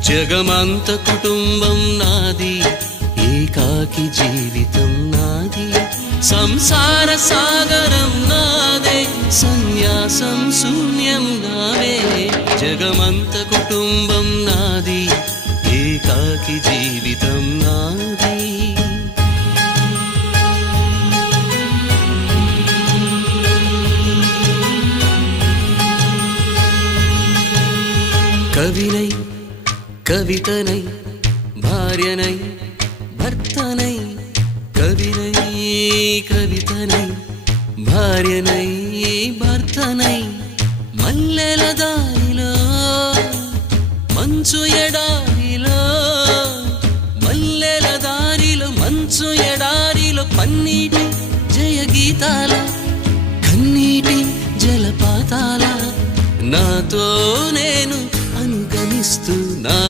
జగమంత కుటుంబం నాది, ఏకాకి జీవితం నాది, సంసార సాగరం నాదే, సన్యాసం శూన్యం నావే. జగమంత కుటుంబం నాది, ఏకాకి జీవితం నాది. కవినై కవితనై భార్యనై భర్తనై, కవినై కవితనై భార్యనై భర్తనై, మల్లెల దారిలో మంచు ఎడారిలో, మల్లెల దారిలో మంచు ఎడారిలో, పన్నీటి జయ గీతాల కన్నీటి జలపాతాల, నాతో నేను అనుగమిస్తూ నా